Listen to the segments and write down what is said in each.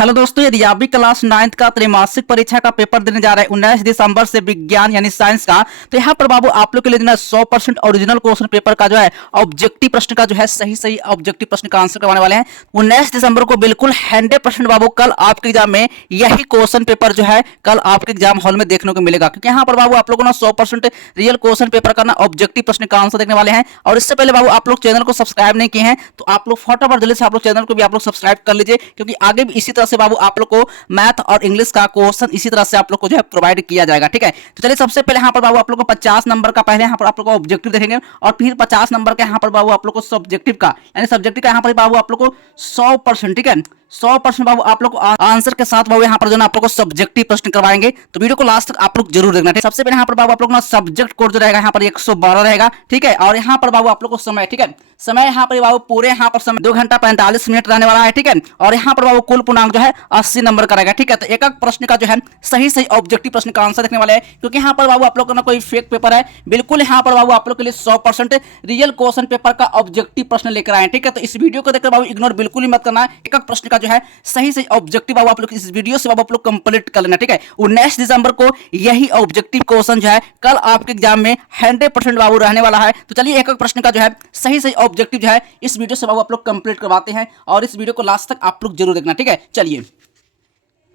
Hello दोस्तों, यदि आप भी क्लास 9th का त्रैमासिक परीक्षा का पेपर देने जा रहे हैं 19 दिसंबर से विज्ञान यानी साइंस का, तो यहाँ पर बाबू आप लोग के लिए जो है 100% ओरिजिनल क्वेश्चन पेपर का जो है ऑब्जेक्टिव प्रश्न का जो है सही ऑब्जेक्टिव प्रश्न का आंसर करवाने वाले हैं 19 दिसंबर को। बिल्कुल 100% बाबू कल आपके एग्जाम में यही क्वेश्चन पेपर जो है कल आपके एग्जाम हॉल में देखने को मिलेगा, क्योंकि यहाँ पर बाबू आप लोगों ने 100% रियल क्वेश्चन पेपर का ना ऑब्जेक्टिव प्रश्न का आंसर देखने वाले हैं। और इससे पहले बाबू आप लोग चैनल को सब्सक्राइब नहीं किए हैं तो आप लोग फटाफट जल्दी से आप लोग चैनल को भी आप लोग सब्सक्राइब कर लीजिए, क्योंकि आगे भी इसी तरह से बाबू आप लोग को मैथ और इंग्लिश का क्वेश्चन इसी तरह से आप लोग को जो है प्रोवाइड किया जाएगा। ठीक है, तो चलिए सबसे पहले यहाँ पर बाबू आप लोग को 50 नंबर का पहले यहाँ पर आप लोग को ऑब्जेक्टिव देखेंगे और फिर 50 नंबर का यहाँ पर बाबू आप लोग को सब्जेक्टिव का यानी सब्जेक्टिव का यहाँ पर बाबू आप लोग को 100%, ठीक है 100% बाबू आप लोग को आंसर के साथ बाबू यहाँ पर जो ना आप लोग को सब्जेक्टिव प्रश्न करवाएंगे, तो वीडियो को लास्ट तक आप लोग जरूर देखना। ठीक है, सबसे पहले यहाँ पर बाबू आप लोग ना सब्जेक्ट कोड जो रहेगा यहाँ पर 112 रहेगा। ठीक है, और यहाँ पर बाबू आप लोग को समय, ठीक है समय यहाँ पर बाबू पूरे यहाँ पर समय 2 घंटा 45 मिनट रहने वाला है। ठीक है, और यहाँ पर बाबू कुल पूर्णांक जो है 80 नंबर का रहेगा। ठीक है, तो एक एक प्रश्न का जो है सही ऑब्जेक्टिव प्रश्न का आंसर देखने वाले हैं, क्योंकि यहाँ पर बाबू आप लोग का ना कोई फेक पेपर है, बिल्कुल यहाँ पर बाबू आप लोग के लिए 100% रियल क्वेश्चन पेपर का ऑब्जेक्टिव प्रश्न लेकर आए। ठीक है, तो इस वीडियो को देखकर बाबू इग्नोर बिल्कुल ही मत करना है, एक एक प्रश्न का जो है सही ऑब्जेक्टिव बाबू आप लोग इस वीडियो से बाबू आप लोग कंप्लीट कर लेना। ठीक है, 19 दिसंबर को यही ऑब्जेक्टिव क्वेश्चन जो है कल आपके एग्जाम में 100% बाबू रहने वाला है। तो चलिए एक एक प्रश्न का जो है सही ऑब्जेक्टिव जो है इस वीडियो से बाबू आप लोग कंप्लीट करवाते हैं, और इस वीडियो को लास्ट तक आप लोग जरूर देखना। ठीक है, चलिए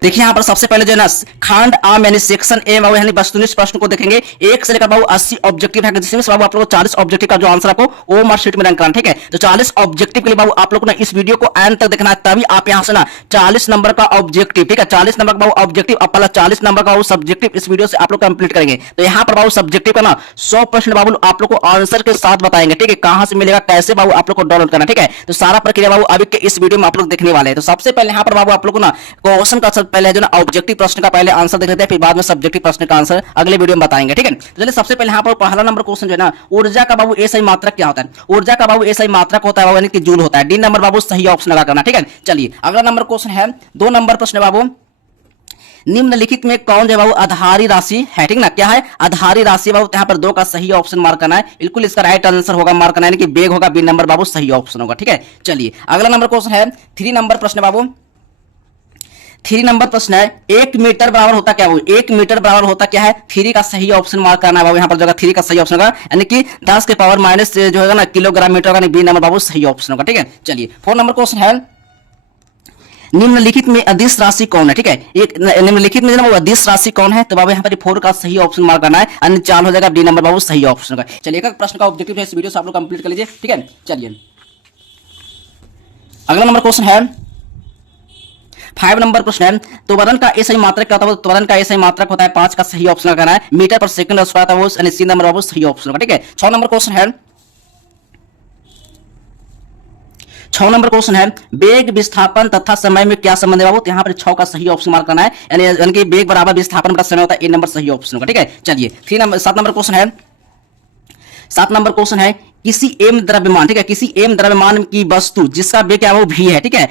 देखिए यहाँ पर सबसे पहले जो है ना खंड आम यानी सेक्शन ए बाबू यानी वस्तुनिष्ठ प्रश्न को देखेंगे। 1 से लेकर बाबू 80 ऑब्जेक्टिव है, जिसमें बाबू आप लोग को 40 ऑब्जेक्टिव का जो आंसर आपको वो मार्कशीट में रैंक कराना। ठीक है, तो 40 ऑब्जेक्टिव के लिए बाबू आप लोग को ना इस वीडियो को एंड तक देखना है, तभी आप यहाँ से ना 40 नंबर का ऑब्जेक्टिव, ठीक है 40 नंबर का बाबू ऑब्जेक्टिव अब पहला 40 नंबर का सब्जेक्टिव इस वीडियो से आप लोग कंप्लीट करेंगे। तो यहाँ पर बाबू सब्जेक्टिव का ना 100% बाबू आप लोग को आंसर के साथ बताएंगे। ठीक है, कहां से मिलेगा, कैसे बाबू आप लोग को डाउनलोड करना। ठीक है, तो सारा प्रक्रिया बाबू अभी के इस वीडियो में आप लोग देखने वाले हैं। तो सबसे पहले यहाँ पर बाबू आप लोग को ना क्वेश्चन का पहले जो ना ऑब्जेक्टिव प्रश्न का पहले आंसर देख लेते हैं, फिर बाद में सब्जेक्टिव प्रश्न का आंसर अगले वीडियो में बताएंगे। ठीक है, तो चलिए सबसे पहले यहाँ पर पहला नंबर क्वेश्चन जो है ना ऊर्जा का बाबू एसआई मात्रक क्या होता है। ऊर्जा का बाबू एसआई मात्रक होता है यानी कि जूल होता है। डी नंबर बाबू सही ऑप्शन लगा करना। ठीक है, चलिए अगला नंबर क्वेश्चन है 2 नंबर प्रश्न बाबू निम्नलिखित में कौन जो बाबू आधारी राशि है। ठीक ना, क्या है आधारी राशि बाबू, यहाँ पर 2 का सही ऑप्शन मार्क करना है, बिल्कुल इसका राइट आंसर होगा मार्क करना है, यानी कि बेग होगा, बी नंबर बाबू सही ऑप्शन होगा। ठीक है, चलिए अगला नंबर क्वेश्चन है 3 नंबर प्रश्न बाबू 3 नंबर प्रश्न है 1 मीटर बराबर होता क्या है। 1 मीटर बराबर होता क्या है, 3 का सही ऑप्शन मार्क करना है बाबू, यहाँ पर जगह 3 का सही ऑप्शन होगा, यानी कि 10 के पावर माइनस जो होगा ना किलोग्राम मीटर होगा, बी नंबर बाबू सही ऑप्शन होगा। ठीक है, चलिए 4 नंबर क्वेश्चन है निम्नलिखित में अदिश राशि कौन है। ठीक है, एक निम्नलिखित में वो अदिश राशि कौन है, तो बाबू यहाँ पर 4 का सही ऑप्शन मार्क करना है, अन्य 4 हो जाएगा, डी नंबर बाबू सही ऑप्शन होगा। चलिए एक प्रश्न का ऑब्जेक्टिव है इस वीडियो से आप लोग कंप्लीट कर लीजिए। ठीक है, चलिए अगला नंबर क्वेश्चन है 5 नंबर प्रश्न है त्वरण का एसआई मात्रक क्या होता है। त्वरण का एसआई मात्रक होता है 5 का सही ऑप्शन लगाना है, मीटर पर सेकंड स्क्वायर होता है वो, यानी सी नंबर बाबू सही ऑप्शन होगा। ठीक है, 6 नंबर क्वेश्चन है 6 नंबर क्वेश्चन है वेग विस्थापन तथा समय में क्या संबंध है बाबू, तो यहाँ पर 6 का सही ऑप्शन मार्क करना है, यानी कि वेग बराबर विस्थापन बटा समय होता है, ए नंबर सही ऑप्शन होगा। ठीक है, चलिए 7 नंबर क्वेश्चन है 7 नंबर क्वेश्चन है किसी एम द्रव्यमान, ठीक है किसी एम द्रव्यमान की वस्तु जिसका वेग क्या है वो भी है। ठीक है,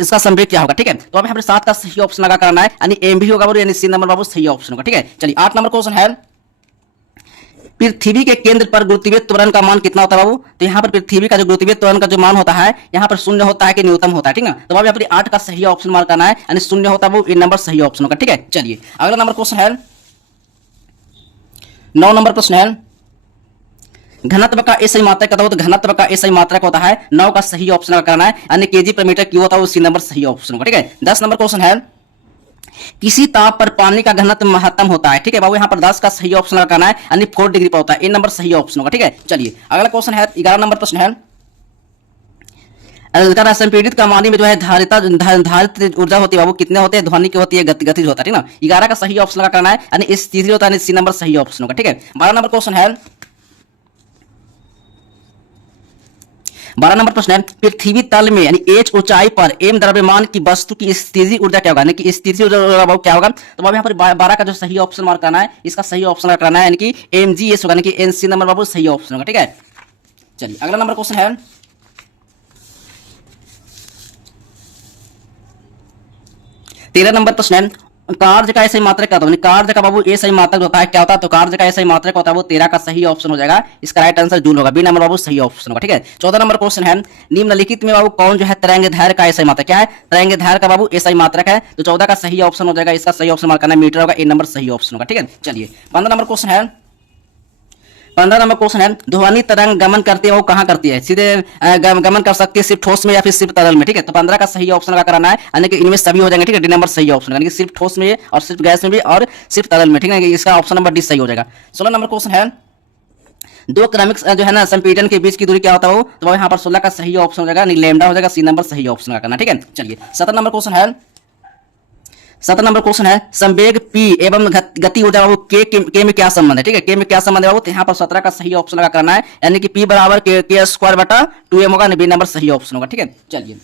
इसका संवेग क्या होगा। ठीक है, तो अब यहाँ पर 7 का सही ऑप्शन लगा करना है, यानी एम भी होगा यानी सी नंबर बाबू सही ऑप्शन होगा। ठीक है, चलिए 8 नंबर क्वेश्चन है पृथ्वी के केंद्र पर गुरुत्वीय त्वरण का मान कितना होता है बाबू, तो यहाँ पर पृथ्वी का जो गुरुत्वीय त्वरण का जो मान होता है यहाँ पर 0 होता है कि न्यूनतम होता है। ठीक है, तो बाबू यहाँ पर 8 का सही ऑप्शन मार्क करना है, यानी 0 होता है वो, ए नंबर सही ऑप्शन होगा। ठीक है, चलिए अगला नंबर क्वेश्चन है 9 नंबर प्रश्न है घनत्व का एसआई मात्रक क्या होता है। तो घनत्व का एसआई मात्रक होता है 9 का सही ऑप्शन करना है, यानी केजी पर मीटर क्यूब होता है वो सी नंबर सही ऑप्शन होगा। ठीक है, 10 नंबर क्वेश्चन है किसी ताप पर पानी का घनत्व महत्तम होता है। ठीक है बाबू, यहाँ पर 10 का सही ऑप्शन करना है, यानी 4 डिग्री पर होता है, ए नंबर सही ऑप्शन होगा। ठीक है, चलिए अगला क्वेश्चन है 11 नंबर प्रश्न है संपीड़ित कमानी में जो है धारित ऊर्जा होती है बाबू कितने होते हैं, ध्वनि की होती है, गतिज होता है। ठीक ना, 11 का सही ऑप्शन लगा करना है, यानी इस तीसरी होता है, सी नंबर सही ऑप्शन होगा। ठीक है, 12 नंबर क्वेश्चन है 12 नंबर प्रश्न है पृथ्वी तल में यानी एच ऊंचाई पर एम द्रव्यमान की वस्तु की स्थितिज ऊर्जा क्या होगा, यानी कि स्थितिज ऊर्जा बाबू क्या होगा, तो बाबू यहाँ पर 12 का जो सही ऑप्शन मार्क करना है, इसका सही ऑप्शन करना है, यानी कि एमजीएस होगा, यानी कि एनसी नंबर बाबू सही ऑप्शन होगा। ठीक है, चलिए अगला नंबर क्वेश्चन है 13 नंबर प्रश्न है कार्य का ऐसा ही मात्रक क्या होता है, कार्य का बाबू ए सही मात्रक होता है, क्या होता है, तो कार्य का ऐसा ही मात्रक होता है वो 13 का सही ऑप्शन हो जाएगा, इसका राइट आंसर जूल होगा, बी नंबर बाबू सही ऑप्शन होगा। ठीक है, 14 नंबर क्वेश्चन है, निम्नलिखित में बाबू कौन जो है तरंग दैर्घ्य का ऐसा ही मात्रक, क्या है, तरंग दैर्घ्य का बाबू ऐसा ही मात्रक है, तो 14 का सही ऑप्शन हो जाएगा, इसका सही ऑप्शन मार्क करना मीटर होगा, ए नंबर सही ऑप्शन होगा। ठीक है, चलिए 15 नंबर क्वेश्चन है, 15 नंबर क्वेश्चन है, ध्वनि तरंग गमन करती है वो कहाँ करती है, सीधे गमन कर सकती है सिर्फ ठोस में या फिर सिर्फ तरल में। ठीक है, तो 15 का सही ऑप्शन का कराना है, यानी कि इनमें सभी हो जाएंगे। ठीक है, डी नंबर सही ऑप्शन, यानी कि सिर्फ ठोस में और सिर्फ गैस में भी और सिर्फ तरल में। ठीक है, इसका ऑप्शन नंबर डी सही हो जाएगा। 16 नंबर क्वेश्चन है, दो क्रमिक जो है ना संपीड़न के बीच की दूरी क्या होता है वो, तो यहाँ पर 16 का सही ऑप्शन हो जाएगा, लैम्डा हो जाएगा, सी नंबर सही ऑप्शन का करना। ठीक है, चलिए 17 नंबर क्वेश्चन है, 17 नंबर क्वेश्चन है, संवेग P एवं गति ऊर्जा बाबू के में क्या संबंध है। ठीक है, के में क्या संबंध है बाबू, तो यहाँ पर 17 का सही ऑप्शन का करना है, यानी कि P बराबर के स्क्वायर बटा 2m होगा, बी नंबर सही ऑप्शन होगा। ठीक है, चलिए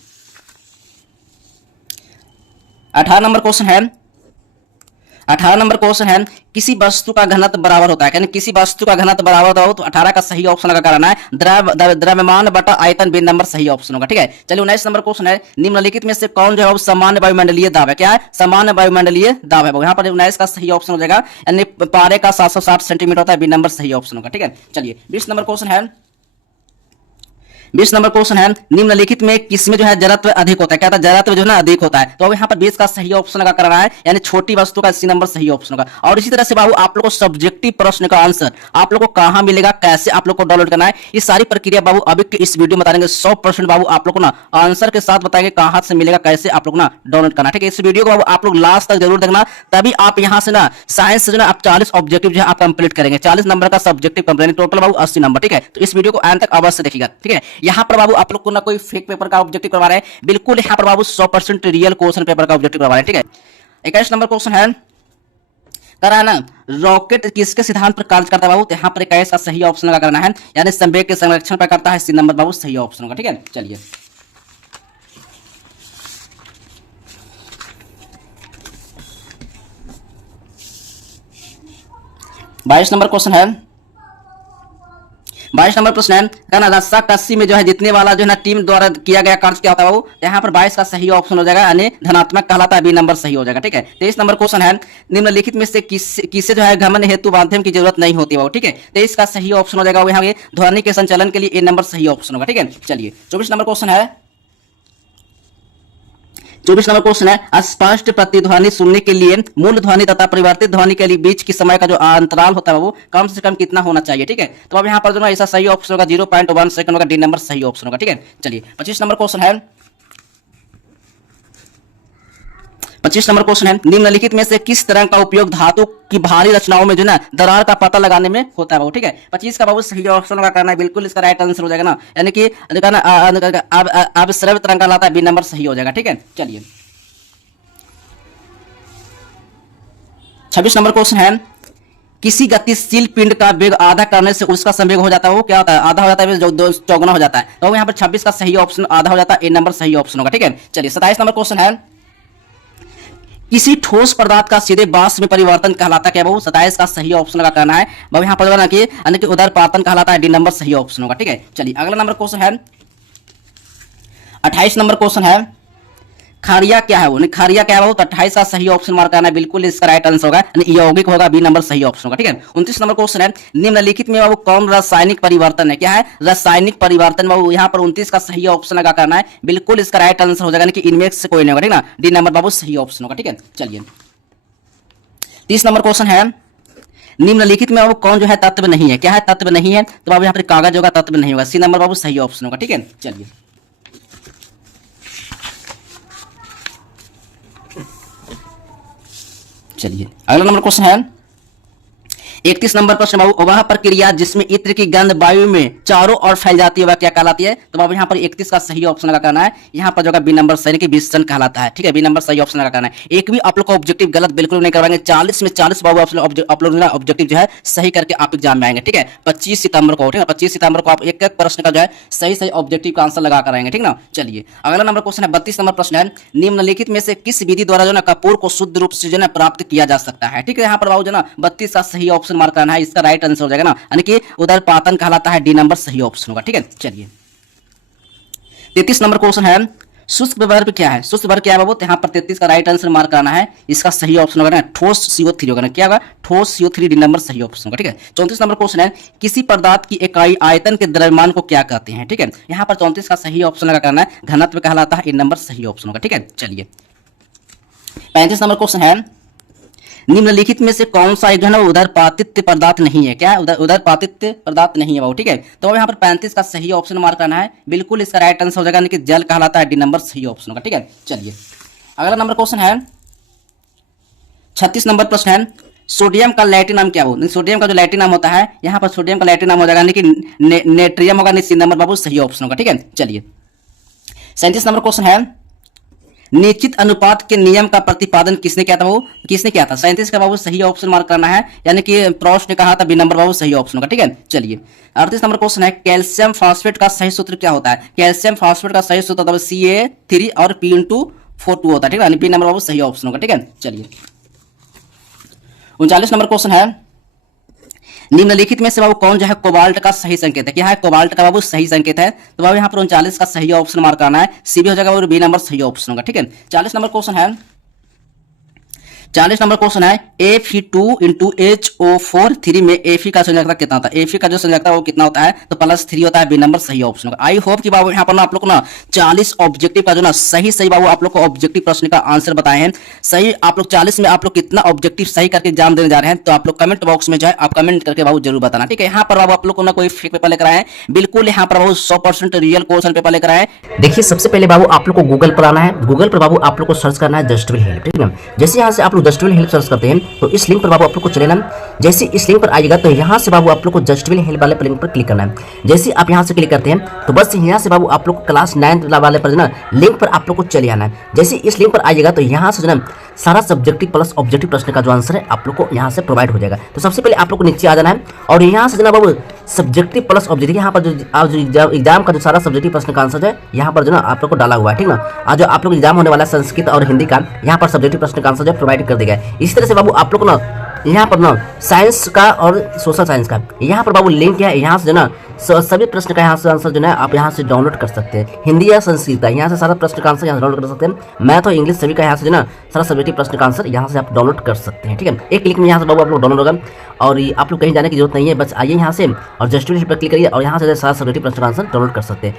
18 नंबर क्वेश्चन है, 18 नंबर क्वेश्चन है, किसी वस्तु का घनत्व बराबर होता है, यानी किसी वस्तु का घनत्व बराबर होता है, तो 18 का सही ऑप्शन लगा कराना है, द्रव्यमान बटा आयतन, बी नंबर सही ऑप्शन होगा। ठीक है, चलिए 19 नंबर क्वेश्चन है, निम्नलिखित में से कौन जो है सामान्य वायुमंडलीय दाब है, क्या है, सामान्य वायुमंडलीय दाब है, यहाँ पर 19 का सही ऑप्शन हो जाएगा, यानी पारे का 760 सेंटीमीटर होता है, बी नंबर सही ऑप्शन होगा। ठीक है, चलिए 20 नंबर क्वेश्चन है, 20 नंबर क्वेश्चन है, निम्नलिखित में किसमें जो है जड़त्व अधिक होता है, क्या था, जड़त्व जो है ना अधिक होता है, तो अब यहाँ पर 20 का सही ऑप्शन लगा कराना है, यानी छोटी वस्तु का सी नंबर सही ऑप्शन होगा। और इसी तरह से बाबू आप लोग को सब्जेक्टिव प्रश्न का आंसर आप लोग को कहां मिलेगा, कैसे आप लोग को डाउनलोड करना है, ये सारी प्रक्रिया बाबू अभी के इस वीडियो में बताएंगे। 100% बाबू आप लोग को ना आंसर के साथ बताएंगे कहां से मिलेगा, कैसे आप लोग ना डाउनलोड करना। ठीक है, इस वीडियो को बाबू आप लोग लास्ट तक जरूर देखना, तभी आप यहां से ना साइंस से जो ना आप 40 ऑब्जेक्टिव जो है आप कंप्लीट करेंगे, 40 नंबर का सब्जेक्टिव कंप्लीट, टोटल बाबू 80 नंबर। ठीक है, तो इस वीडियो को अंत तक अवश्य देखिएगा। ठीक है, यहाँ पर बाबू आप लोग को ना कोई फेक पेपर का ऑब्जेक्टिव करवा रहे हैं, बिल्कुल यहाँ पर बाबू 100% रियल क्वेश्चन पेपर का ऑब्जेक्टिव करवा रहे हैं। ठीक है, 21 नंबर क्वेश्चन है, करा है ना, रॉकेट किसके सिद्धांत पर कार्य करता है बाबू, तो यहाँ पर 21 का सही ऑप्शन लगा करना है, यानी संवेग के संरक्षण पर करता है, सी नंबर बाबू सही ऑप्शन होगा। ठीक है, चलिए 22 नंबर क्वेश्चन है, 22 नंबर प्रश्न है, कहना रस्सा कस्सी में जो है जीतने वाला जो है ना टीम द्वारा किया गया कार्य क्या होता है बाबू, यहाँ पर 22 का सही ऑप्शन हो जाएगा, यानी धनात्मक कहलाता है, बी नंबर सही हो जाएगा। ठीक है, 23 नंबर क्वेश्चन है, निम्नलिखित में से किससे जो है घमन हेतु माध्यम की जरूरत नहीं होती बाबू। ठीक है, 23 का सही ऑप्शन हो जाएगा यहाँ ध्वनि के संचालन के लिए ए नंबर सही ऑप्शन होगा। ठीक है, चलिए 24 नंबर क्वेश्चन है, 24 नंबर क्वेश्चन है, स्पष्ट प्रतिध्वनि सुनने के लिए मूल ध्वनि तथा परिवर्तित ध्वनि के लिए बीच की समय का जो अंतराल होता है वो कम से कम कितना होना चाहिए। ठीक है, तो अब यहाँ पर जो है ऐसा सही ऑप्शन होगा 0.1 सेकंड होगा, डी नंबर सही ऑप्शन होगा। ठीक है, चलिए 25 नंबर क्वेश्चन है, 25 नंबर क्वेश्चन है, निम्नलिखित में से किस तरह का उपयोग धातु की भारी रचनाओं में जो ना दरार का पता लगाने में होता है बाबू। ठीक है, 25 का बाबू सही ऑप्शन का करना है, बिल्कुल इसका राइट आंसर हो जाएगा ना, यानी कि अब श्रव्य तरंग कहलाता है, बी नंबर सही हो जाएगा। ठीक है, चलिए 26 नंबर क्वेश्चन है, किसी गतिशील पिंड का वेग आधा करने से उसका संवेग हो जाता है वो क्या होता है, आधा हो जाता है, जो चौगुना हो जाता है, तो यहाँ पर 26 का सही ऑप्शन आधा हो जाता है, ए नंबर सही ऑप्शन होगा। ठीक है, चलिए 27 नंबर क्वेश्चन है, किसी ठोस पदार्थ का सीधे वाष्प में परिवर्तन कहलाता क्या बाबू, 27 का सही ऑप्शन लगा करना है बाबू, यहाँ पर कि उदरपातन कहलाता है, डी नंबर सही ऑप्शन होगा। ठीक है, चलिए अगला नंबर क्वेश्चन है, 28 नंबर क्वेश्चन है, खारिया क्या है वो, नहीं खारिया क्या है वो, तो 28 का सही ऑप्शन मार्क करना है, बिल्कुल इसका राइट आंसर होगा, यौगिक होगा, बी नंबर सही ऑप्शन होगा। ठीक है, 29 नंबर क्वेश्चन है, निम्नलिखित में बाबू कौन रासायनिक परिवर्तन है, क्या है, रासायनिक परिवर्तन बाबू, यहाँ पर 29 का सही ऑप्शन लगा करना है, बिल्कुल इसका राइट आंसर हो जाएगा, कि इनमें से कोई नहीं होगा। ठीक ना, डी नंबर बाबू सही ऑप्शन होगा। ठीक है, चलिए 30 नंबर क्वेश्चन है, निम्नलिखित में बाबू कौन जो है तत्व नहीं है, क्या है, तत्व नहीं है, तो बाबू यहाँ पर कागज होगा, तत्व नहीं होगा, सी नंबर बाबू सही ऑप्शन होगा। ठीक है, चलिए अगला नंबर क्वेश्चन है, 31 नंबर प्रश्न बाबू, वह प्रक्रिया जिसमें इत्र की गंध वायु में चारों ओर फैल जाती है वह क्या कहलाती है, तो बाबू यहाँ पर 31 का सही ऑप्शन लगा करना है, यहाँ पर जो बी नंबर सही, विसर्जन कहलाता है। ठीक है, बी नंबर सही ऑप्शन लगा करना है, एक भी आप लोग को ऑब्जेक्टिव गलत बिल्कुल नहीं करवाएंगे, 40 में 40 बाबू आप लोग ऑब्जेक्टिव जो है सही करके आप एग्जाम में आएंगे। ठीक है, 25 सितंबर को, ठीक है 25 सितंबर को आप एक एक प्रश्न का जो है सही ऑब्जेक्टिव का आंसर लगा कर आएंगे। ठीक ना, चलिए अगला नंबर क्वेश्चन है, 32 नंबर प्रश्न है, निम्नलिखित में से किस विधि द्वारा जो ना कपूर को शुद्ध रूप से जो है प्राप्त किया जा सकता है। ठीक है, यहाँ पर बाबू जो ना 32 का सही ऑप्शन मार्क करना है, इसका राइट आंसर हो जाएगा ना, यानी कि उदरपातन कहलाता है, डी नंबर सही ऑप्शन होगा। ठीक है, चलिए 33 नंबर क्वेश्चन है, शुष्क व्यवहार पे क्या है, शुष्क व्यवहार क्या है बाबू, तो यहाँ पर 33 का राइट आंसर मार्क कराना है। इसका सही ऑप्शन होगा ना ठोस CO3 होगा ना, क्या होगा, ठोस CO3 डी नंबर सही ऑप्शन होगा। ठीक है, 34 नंबर क्वेश्चन है, किसी पदार्थ की इकाई आयतन के द्रव्यमान को क्या कहते हैं। ठीक है, यहाँ पर 34 का सही ऑप्शन लगा करना है, घनत्व कहलाता है, ए नंबर सही ऑप्शन होगा। ठीक है, चलिए 35 नंबर क्वेश्चन है, निम्नलिखित में से कौन सा एक जो है ना उदरपातित्य पदार्थ नहीं है, क्या है, उदरपातित्य पदार्थ नहीं है बाबू। ठीक है, तो यहाँ पर 35 का सही ऑप्शन मार्क करना है, बिल्कुल इसका राइट आंसर हो जाएगा, यानी कि जल कहलाता है, डी नंबर सही ऑप्शन होगा। ठीक है, चलिए अगला नंबर क्वेश्चन है 36 नंबर प्रश्न है, सोडियम का लैटिन नाम क्या हो, सोडियम का जो लैटिन नाम होता है, यहाँ पर सोडियम का लैटिन नाम हो जाएगा, यानी कि नेट्रियम होगा, सी नंबर बाबू सही ऑप्शन होगा। ठीक है, चलिए 37 नंबर क्वेश्चन है, निश्चित अनुपात के नियम का प्रतिपादन किसने किया था बाबू, किसने किया था। 37 का बाबू सही ऑप्शन मार्क करना है, यानी कि प्रोस्ट ने कहा था, बी नंबर बाबू सही ऑप्शन होगा। ठीक है, चलिए 38 नंबर क्वेश्चन है, कैल्शियम फास्फेट का सही सूत्र क्या होता है। कैल्शियम फास्फेट का सही सूत्र होता है Ca3 और P*4 होता है। ठीक है, बी नंबर बाबू सही ऑप्शन होगा। ठीक है, चलिए 39 नंबर क्वेश्चन है, निम्नलिखित में से बाबू कौन जो है कोबाल्ट का सही संकेत है, क्या है, कोबाल्ट का बाबू सही संकेत है, तो बाबू यहाँ पर 39 का सही ऑप्शन मार्क करना है, सी भी हो जाएगा, बी नंबर सही ऑप्शन होगा। ठीक है, 40 नंबर क्वेश्चन है, 40 नंबर क्वेश्चन है, Fe2 × HO4 में Fe का संयोजकता कितना होता है। Fe का जो संयोजकता वो कितना होता है, तो +3 होता है, बी नंबर सही ऑप्शन होगा। आई होप कि बाबू यहाँ पर ना आप लोग को ना 40 ऑब्जेक्टिव का जो ना सही बाबू आप लोग को ऑब्जेक्टिव प्रश्न का आंसर बताए हैं। सही आप लोग 40 में आप लोग कितना ऑब्जेक्टिव सही करके एग्जाम देने जा रहे हैं, तो आप लोग कमेंट बॉक्स में जो है आप कमेंट करके बाबू जरूर बताना। ठीक है, यहाँ पर बाबू आप लोग को ना कोई फेक पेपर लेकर आए, बिल्कुल यहाँ पर बाबू 100% रियल क्वेश्चन पेपर लेकर आए। देखिए सबसे पहले बाबू आप लोग को गूगल पर आना है, गूगल पर बाबू आप लोग को सर्च करना है जस्ट विल हेल्प। ठीक है, जैसे यहाँ से आप लोग जस्ट विल हेल्प सर्च करते हैं तो इस लिंक पर बाबू आप लोग को चले ना, जैसे इस लिंक पर आइएगा तो यहाँ से बाबू आप लोग को जस्ट विल हेल्प वाले लिंक पर क्लिक करना है। जैसे आप यहाँ से क्लिक करते हैं तो बस यहाँ से बाबू आप लोग को क्लास 9 वाले पर ना लिंक पर आप लोग को चले आना है। जैसे इस लिंक पर आइएगा तो यहाँ से जो ना सारा सब्जेक्टिव प्लस ऑब्जेक्टिव प्रश्न का जो आंसर है आप लोग को यहाँ से प्रोवाइड हो जाएगा। तो सबसे पहले आप लोग को नीचे आ जाना है और यहाँ से जो ना बाबू सब्जेक्टिव प्लस ऑब्जेक्टिव, यहाँ पर जो एग्जाम का जो सारा सब्जेक्टिव प्रश्न का आंसर है यहाँ पर जो ना आप लोग को डाला हुआ है। ठीक ना, आज जो आप लोग एग्जाम होने वाला संस्कृत और हिंदी का यहाँ पर सब्जेक्टिव प्रश्न का आंसर जो प्रोवाइड कर दिया है। इसी तरह से बाबू आप लोग को ना यहाँ पर ना साइंस का और सोशल साइंस का यहाँ पर बाबू लिंक है, यहाँ से जो ना सभी प्रश्न का यहाँ से आंसर जो है आप यहाँ से डाउनलोड कर सकते हैं। हिंदी या संस्कृत का यहाँ से सारा प्रश्न का आंसर यहाँ डाउनलोड कर सकते हैं। मैथ और इंग्लिश सभी का यहाँ से जो ना सारा सब्जेक्टिव प्रश्न का आंसर यहाँ से आप डाउनलोड कर सकते हैं। ठीक है, एक क्लिक में यहाँ से बाबू आप लोग डाउनलोड होगा और आप लोग कहीं जाने की जरूरत नहीं है, बस आइए यहाँ से और जस्ट पर क्लिक करिए और यहाँ से सारा सब्जेक्टिव प्रश्न का आंसर डाउनलोड कर सकते हैं।